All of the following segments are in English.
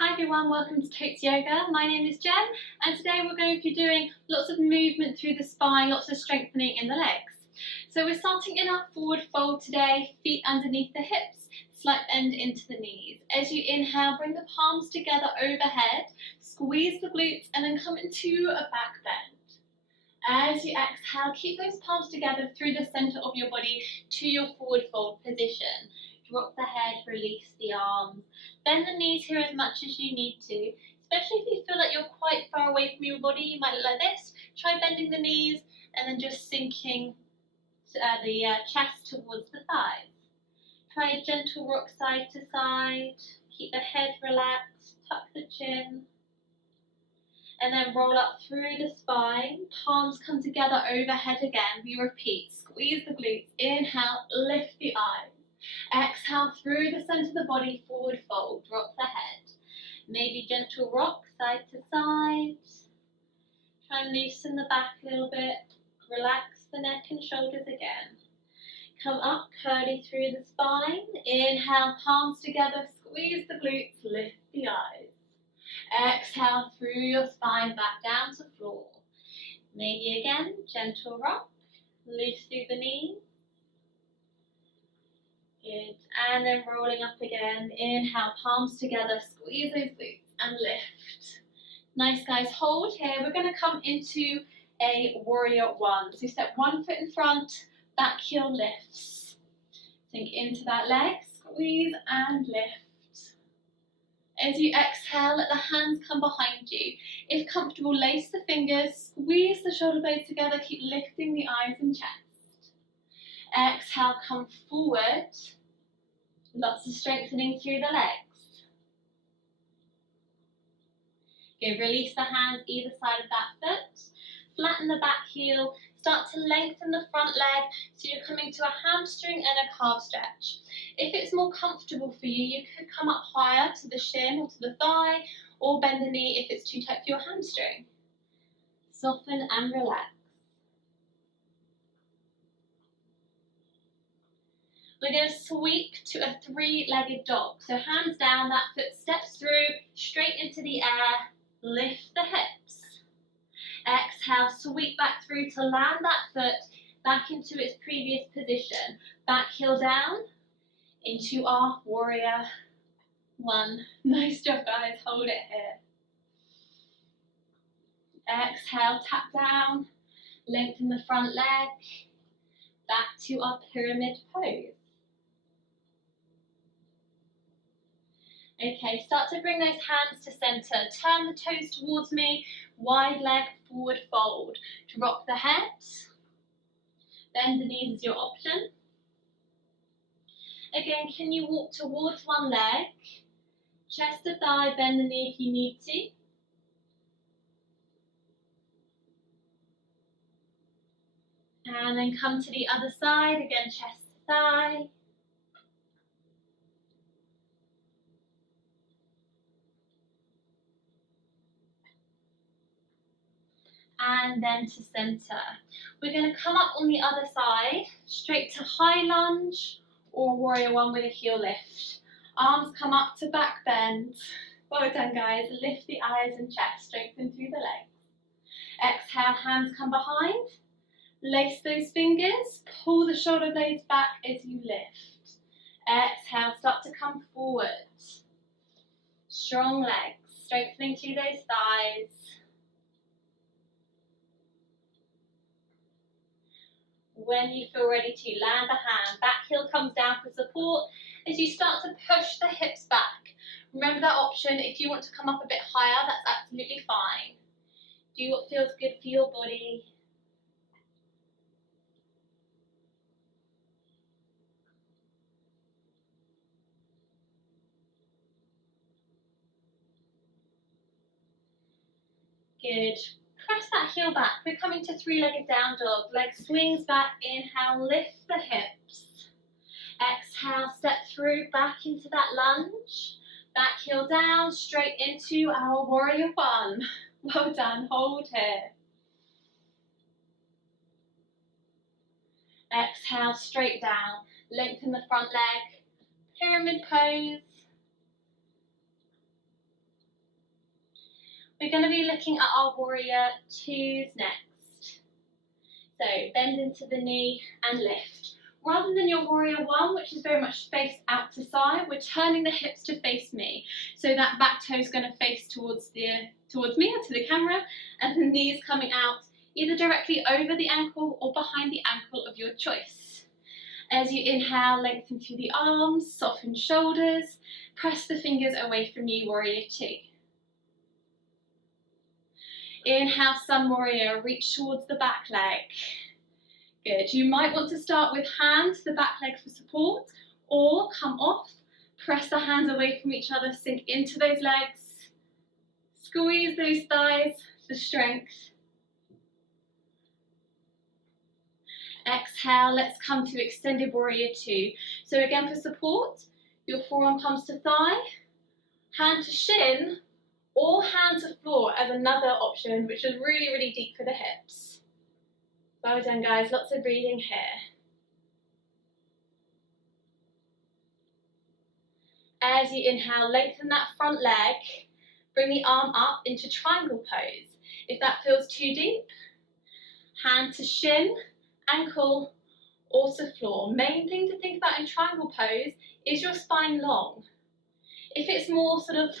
Hi everyone, welcome to Totes Yoga. My name is Jen and today we're going to be doing lots of movement through the spine, lots of strengthening in the legs. So we're starting in our forward fold today, feet underneath the hips, slight bend into the knees. As you inhale, bring the palms together overhead, squeeze the glutes and then come into a back bend. As you exhale, keep those palms together through the center of your body to your forward fold position. Drop the head, release the arms. Bend the knees here as much as you need to, especially if you feel like you're quite far away from your body. You might look like this. Try bending the knees and then just sinking the chest towards the thighs. Try a gentle rock side to side. Keep the head relaxed, tuck the chin. And then roll up through the spine. Palms come together overhead again. We repeat. Squeeze the glutes. Inhale, lift the eyes. Exhale through the center of the body, forward fold, drop the head. Maybe gentle rock side to side. Try and loosen the back a little bit. Relax the neck and shoulders again. Come up, curly through the spine. Inhale, palms together, squeeze the glutes, lift the eyes. Exhale through your spine, back down to floor. Maybe again, gentle rock, loose through the knees. Good. And then rolling up again. Inhale, palms together, squeeze those glutes and lift. Nice guys, hold here. We're going to come into a warrior one. So step one foot in front, back heel lifts. Sink into that leg, squeeze and lift. As you exhale, let the hands come behind you. If comfortable, lace the fingers, squeeze the shoulder blades together, keep lifting the eyes and chest. Exhale, come forward. Lots of strengthening through the legs. Good, release the hands either side of that foot. Flatten the back heel. Start to lengthen the front leg so you're coming to a hamstring and a calf stretch. If it's more comfortable for you, you could come up higher to the shin or to the thigh, or bend the knee if it's too tight for your hamstring. Soften and relax. We're going to sweep to a three-legged dog. So hands down, that foot steps through, straight into the air, lift the hips. Exhale, sweep back through to land that foot back into its previous position. Back heel down into our warrior one. Nice job guys, hold it here. Exhale, tap down, lengthen the front leg, back to our pyramid pose. Okay, start to bring those hands to center. Turn the toes towards me, wide leg, forward fold. Drop the head. Bend the knees is your option. Again, can you walk towards one leg? Chest to thigh, bend the knee if you need to. And then come to the other side, again, chest to thigh. And then to center. We're going to come up on the other side, straight to high lunge or warrior one with a heel lift. Arms come up to back bend. Well done guys, lift the eyes and chest, strengthen through the legs. Exhale, hands come behind. Lace those fingers, pull the shoulder blades back as you lift. Exhale, start to come forward. Strong legs, strengthening through those thighs. When you feel ready to, land the hand, back heel comes down for support. As you start to push the hips back, remember that option, if you want to come up a bit higher, that's absolutely fine. Do what feels good for your body. Good. Press that heel back. We're coming to three-legged down dog. Leg swings back. Inhale, lift the hips. Exhale, step through back into that lunge. Back heel down, straight into our warrior one. Well done. Hold here. Exhale, straight down. Lengthen the front leg. Pyramid pose. We're going to be looking at our warrior twos next. So bend into the knee and lift. Rather than your warrior one, which is very much face out to side, we're turning the hips to face me. So that back toe is going to face towards me or to the camera, and the knee is coming out either directly over the ankle or behind the ankle of your choice. As you inhale, lengthen through the arms, soften shoulders, press the fingers away from you, warrior two. Inhale, sun warrior, reach towards the back leg. Good. You might want to start with hand to the back leg for support, or come off, press the hands away from each other, sink into those legs, squeeze those thighs for strength. Exhale, let's come to extended warrior two. So again, for support, your forearm comes to thigh, hand to shin, or hand to floor as another option, which is really, really deep for the hips. Well done, guys. Lots of breathing here. As you inhale, lengthen that front leg. Bring the arm up into triangle pose. If that feels too deep, hand to shin, ankle, or to floor. Main thing to think about in triangle pose is your spine long. If it's more sort of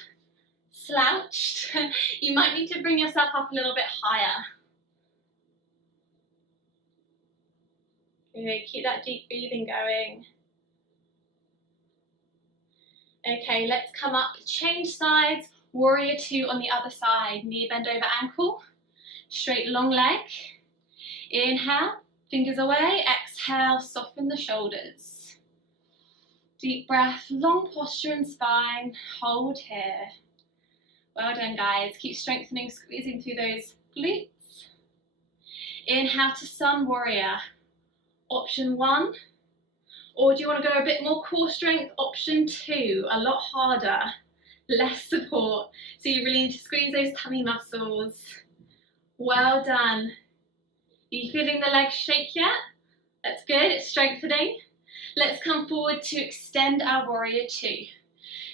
slouched, you might need to bring yourself up a little bit higher. Okay, keep that deep breathing going. Okay, let's come up, change sides, warrior two on the other side. Knee bend over ankle, straight long leg. Inhale, fingers away, exhale, soften the shoulders. Deep breath, long posture and spine, hold here. Well done, guys. Keep strengthening, squeezing through those glutes. Inhale to sun warrior. Option one. Or do you want to go a bit more core strength? Option two, a lot harder, less support. So you really need to squeeze those tummy muscles. Well done. Are you feeling the legs shake yet? That's good, it's strengthening. Let's come forward to extend our warrior two.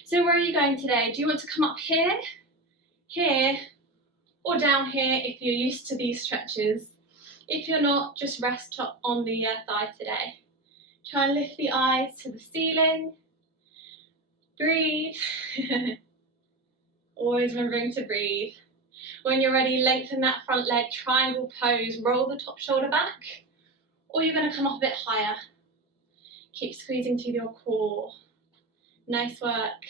So where are you going today? Do you want to come up here, here, or down here if you're used to these stretches? If you're not, just rest on the thigh today. Try and lift the eyes to the ceiling. Breathe. Always remembering to breathe. When you're ready, lengthen that front leg, triangle pose, roll the top shoulder back, or you're going to come up a bit higher. Keep squeezing through your core. Nice work.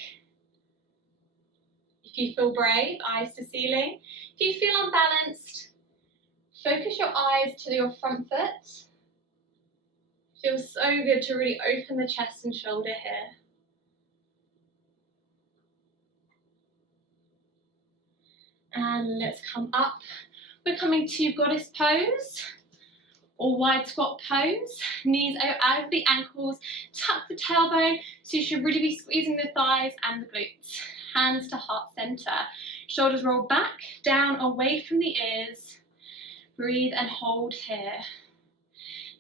If you feel brave, eyes to ceiling. If you feel unbalanced, focus your eyes to your front foot. Feels so good to really open the chest and shoulder here. And let's come up. We're coming to goddess pose or wide squat pose. Knees out of the ankles, tuck the tailbone, so you should really be squeezing the thighs and the glutes. Hands to heart center. Shoulders roll back, down, away from the ears. Breathe and hold here.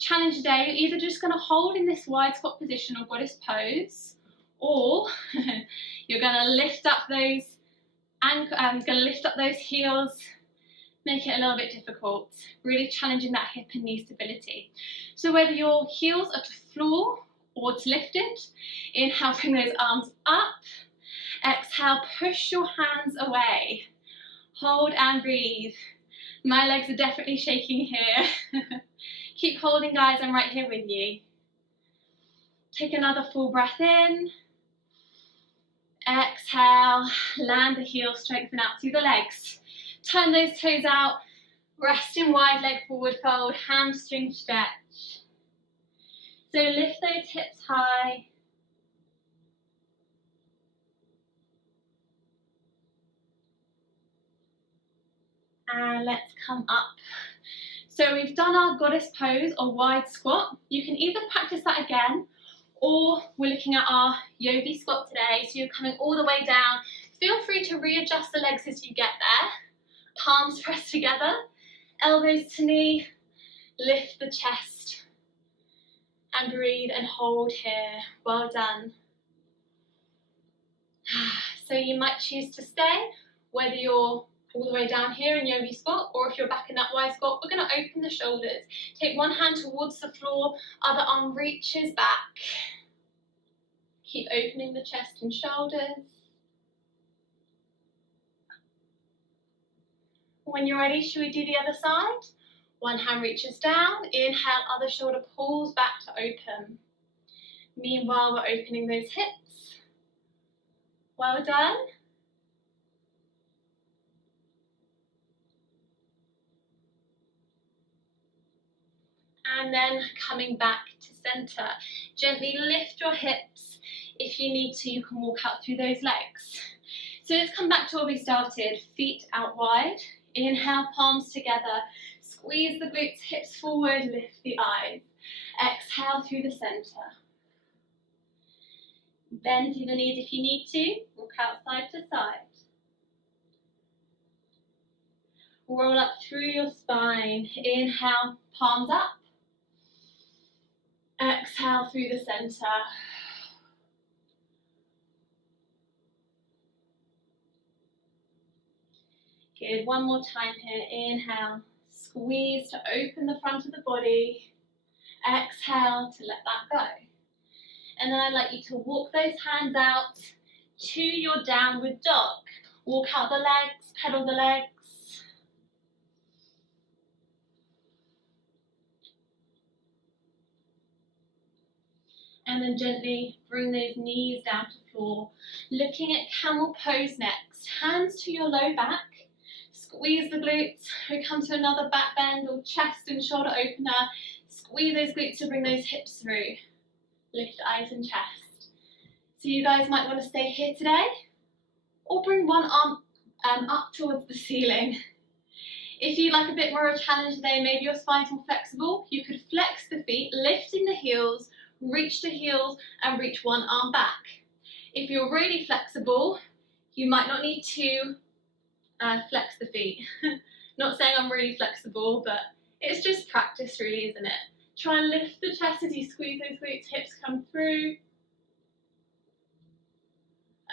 Challenge today, you're either just going to hold in this wide squat position or goddess pose, or you're going to lift up those heels, make it a little bit difficult, really challenging that hip and knee stability. So whether your heels are to floor or to lifted, inhale, bring those arms up, exhale, push your hands away, hold and breathe. My legs are definitely shaking here. Keep holding, guys, I'm right here with you. Take another full breath in. Exhale, land the heels, strengthen out through the legs. Turn those toes out, rest in wide leg forward fold, hamstring stretch. So lift those hips high. And let's come up. So we've done our goddess pose or wide squat. You can either practice that again, or we're looking at our yogi squat today. So you're coming all the way down. Feel free to readjust the legs as you get there. Palms pressed together, elbows to knee, lift the chest and breathe and hold here. Well done. So you might choose to stay, whether you're all the way down here in yogi squat, or if you're back in that Y squat, we're going to open the shoulders. Take one hand towards the floor, other arm reaches back. Keep opening the chest and shoulders. When you're ready, should we do the other side? One hand reaches down, inhale, other shoulder pulls back to open. Meanwhile, we're opening those hips. Well done. And then coming back to center. Gently lift your hips. If you need to, you can walk out through those legs. So let's come back to where we started. Feet out wide. Inhale, palms together. Squeeze the glutes, hips forward, lift the eyes. Exhale through the center. Bend the knees if you need to. Walk out side to side. Roll up through your spine. Inhale, palms up. Exhale through the center. Good, one more time here. Inhale, squeeze to open the front of the body. Exhale to let that go. And then I'd like you to walk those hands out to your downward dog. Walk out the legs, pedal the legs. And then gently bring those knees down to the floor. Looking at camel pose next. Hands to your low back. Squeeze the glutes. We come to another back bend or chest and shoulder opener. Squeeze those glutes to bring those hips through. Lift eyes and chest. So you guys might want to stay here today, or bring one arm up towards the ceiling. If you'd like a bit more of a challenge today, maybe your spine's more flexible, you could flex the feet, lifting the heels, reach the heels and reach one arm back. If you're really flexible, you might not need to flex the feet. Not saying I'm really flexible, but it's just practice really, isn't it? Try and lift the chest as you squeeze those glutes, hips come through.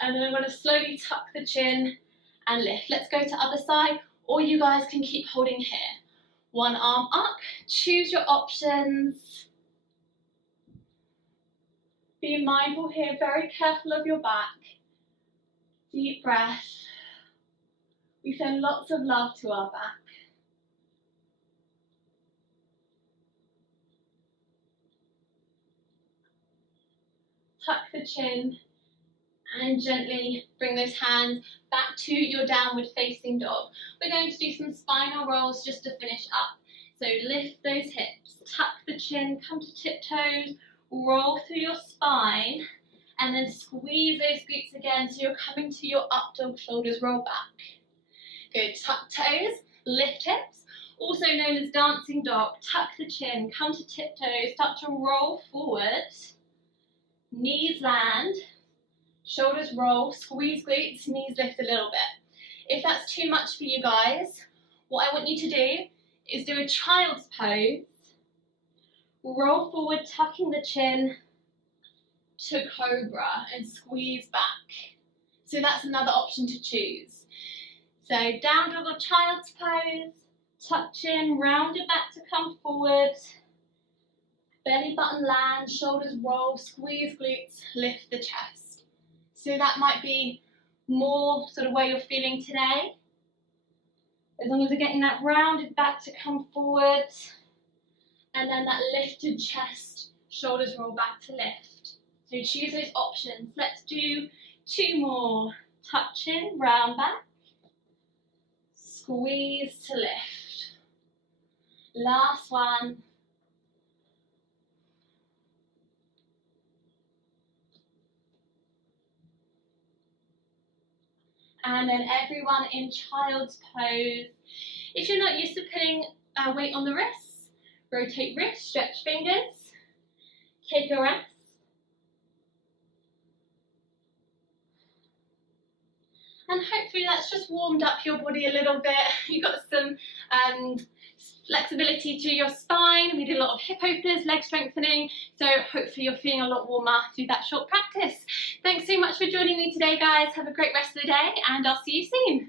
And then I'm going to slowly tuck the chin and lift. Let's go to other side, or you guys can keep holding here. One arm up, choose your options. Be mindful here, very careful of your back. Deep breath. We send lots of love to our back. Tuck the chin and gently bring those hands back to your downward facing dog. We're going to do some spinal rolls just to finish up. So lift those hips, tuck the chin, come to tiptoes, roll through your spine, and then squeeze those glutes again so you're coming to your up dog, shoulders roll back. Good, tuck toes, lift hips, also known as dancing dog. Tuck the chin, come to tiptoes, start to roll forward. Knees land, shoulders roll, squeeze glutes, knees lift a little bit. If that's too much for you guys, what I want you to do is do a child's pose. Roll forward, tucking the chin to cobra and squeeze back. So that's another option to choose. So down dog or child's pose, tuck chin, round your back to come forward. Belly button land, shoulders roll, squeeze glutes, lift the chest. So that might be more sort of where you're feeling today. As long as you're getting that rounded back to come forward, and then that lifted chest, shoulders roll back to lift. So choose those options. Let's do two more. Tuck chin, round back, squeeze to lift. Last one. And then everyone in child's pose. If you're not used to putting weight on the wrists, rotate wrists, stretch fingers, take a rest. And hopefully that's just warmed up your body a little bit. You've got some flexibility through your spine. We did a lot of hip openers, leg strengthening. So hopefully you're feeling a lot warmer through that short practice. Thanks so much for joining me today, guys. Have a great rest of the day, and I'll see you soon.